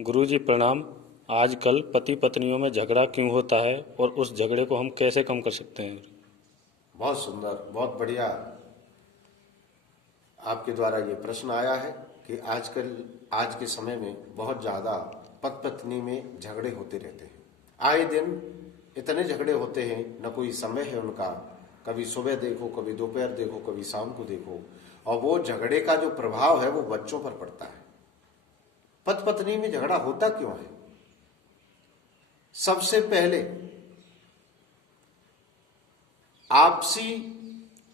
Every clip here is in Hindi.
गुरुजी प्रणाम। आजकल पति पत्नियों में झगड़ा क्यों होता है और उस झगड़े को हम कैसे कम कर सकते हैं? बहुत सुंदर, बहुत बढ़िया। आपके द्वारा ये प्रश्न आया है कि आजकल आज के समय में बहुत ज़्यादा पति पत्नी में झगड़े होते रहते हैं। आए दिन इतने झगड़े होते हैं, न कोई समय है उनका। कभी सुबह देखो, कभी दोपहर देखो, कभी शाम को देखो, और वो झगड़े का जो प्रभाव है वो बच्चों पर पड़ता है। पति पत्नी में झगड़ा होता क्यों है? सबसे पहले आपसी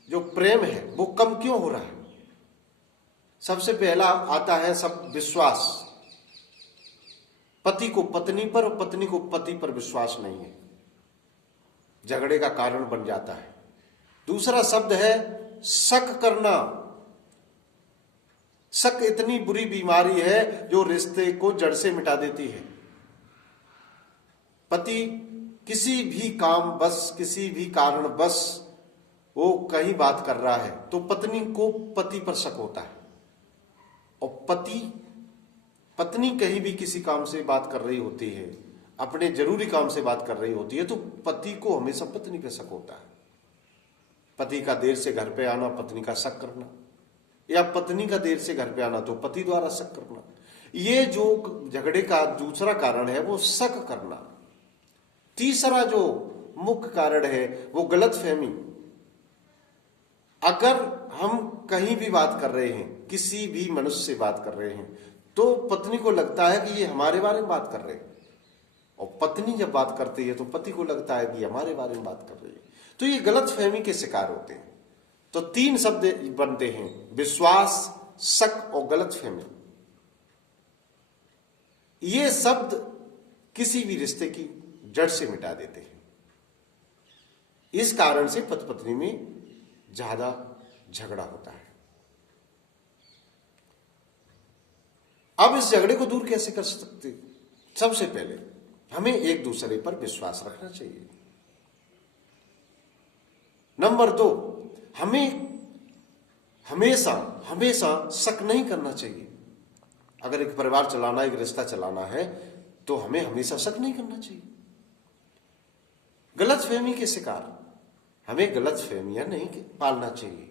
जो प्रेम है वो कम क्यों हो रहा है? सबसे पहला आता है सब विश्वास। पति को पत्नी पर और पत्नी को पति पर विश्वास नहीं है, झगड़े का कारण बन जाता है। दूसरा शब्द है शक करना। शक इतनी बुरी बीमारी है जो रिश्ते को जड़ से मिटा देती है। पति किसी भी काम बस, किसी भी कारण बस वो कहीं बात कर रहा है तो पत्नी को पति पर शक होता है, और पत्नी कहीं भी किसी काम से बात कर रही होती है, अपने जरूरी काम से बात कर रही होती है, तो पति को हमेशा पत्नी पे शक होता है। पति का देर से घर पे आना, पत्नी का शक करना, या पत्नी का देर से घर पे आना तो पति द्वारा शक करना। ये जो झगड़े का दूसरा कारण है वो शक करना। तीसरा जो मुख्य कारण है वो गलतफहमी। अगर हम कहीं भी बात कर रहे हैं, किसी भी मनुष्य से बात कर रहे हैं, तो पत्नी को लगता है कि ये हमारे बारे में बात कर रहे हैं, और पत्नी जब बात करती है तो पति को लगता है कि हमारे बारे में बात कर रही है। तो ये गलतफहमी के शिकार होते हैं। तो तीन शब्द बनते हैं, विश्वास, शक और गलतफहमी। ये शब्द किसी भी रिश्ते की जड़ से मिटा देते हैं। इस कारण से पति पत्नी में ज्यादा झगड़ा होता है। अब इस झगड़े को दूर कैसे कर सकते? सबसे पहले हमें एक दूसरे पर विश्वास रखना चाहिए। नंबर 2, हमें हमेशा हमेशा शक नहीं करना चाहिए। अगर एक परिवार चलाना, एक रिश्ता चलाना है तो हमें हमेशा शक नहीं करना चाहिए। गलतफहमी के शिकार हमें गलतफहमियां नहीं पालना चाहिए।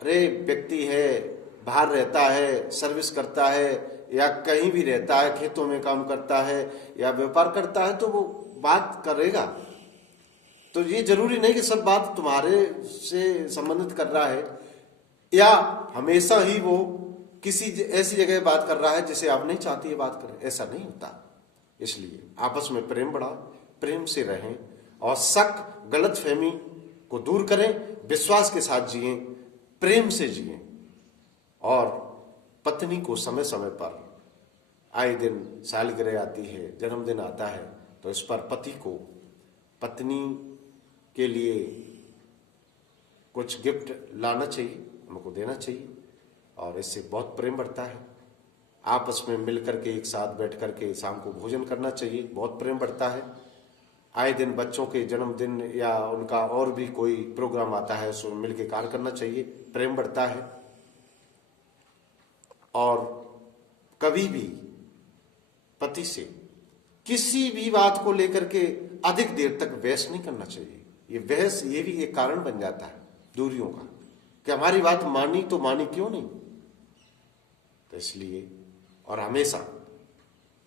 अरे व्यक्ति है, बाहर रहता है, सर्विस करता है, या कहीं भी रहता है, खेतों में काम करता है या व्यापार करता है, तो वो बात करेगा। तो ये जरूरी नहीं कि सब बात तुम्हारे से संबंधित कर रहा है, या हमेशा ही वो किसी ऐसी जगह बात कर रहा है जिसे आप नहीं चाहती है बात करें। ऐसा नहीं होता। इसलिए आपस में प्रेम बढ़ाओ, प्रेम से रहें, और शक गलतफहमी को दूर करें, विश्वास के साथ जिएं, प्रेम से जिएं। और पत्नी को समय समय पर, आए दिन सालगिरह आती है, जन्मदिन आता है, तो इस पर पति को पत्नी के लिए कुछ गिफ्ट लाना चाहिए, उनको देना चाहिए, और इससे बहुत प्रेम बढ़ता है। आपस में मिल करके एक साथ बैठ करके शाम को भोजन करना चाहिए, बहुत प्रेम बढ़ता है। आए दिन बच्चों के जन्मदिन या उनका और भी कोई प्रोग्राम आता है, उसमें मिल के कार्य करना चाहिए, प्रेम बढ़ता है। और कभी भी पति से किसी भी बात को लेकर के अधिक देर तक बहस नहीं करना चाहिए। ये बहस ये भी एक कारण बन जाता है दूरियों का, कि हमारी बात मानी तो मानी क्यों नहीं। तो इसलिए, और हमेशा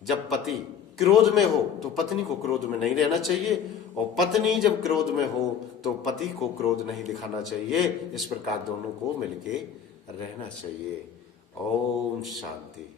जब पति क्रोध में हो तो पत्नी को क्रोध में नहीं रहना चाहिए, और पत्नी जब क्रोध में हो तो पति को क्रोध नहीं दिखाना चाहिए। इस प्रकार दोनों को मिलके रहना चाहिए। ओम शांति।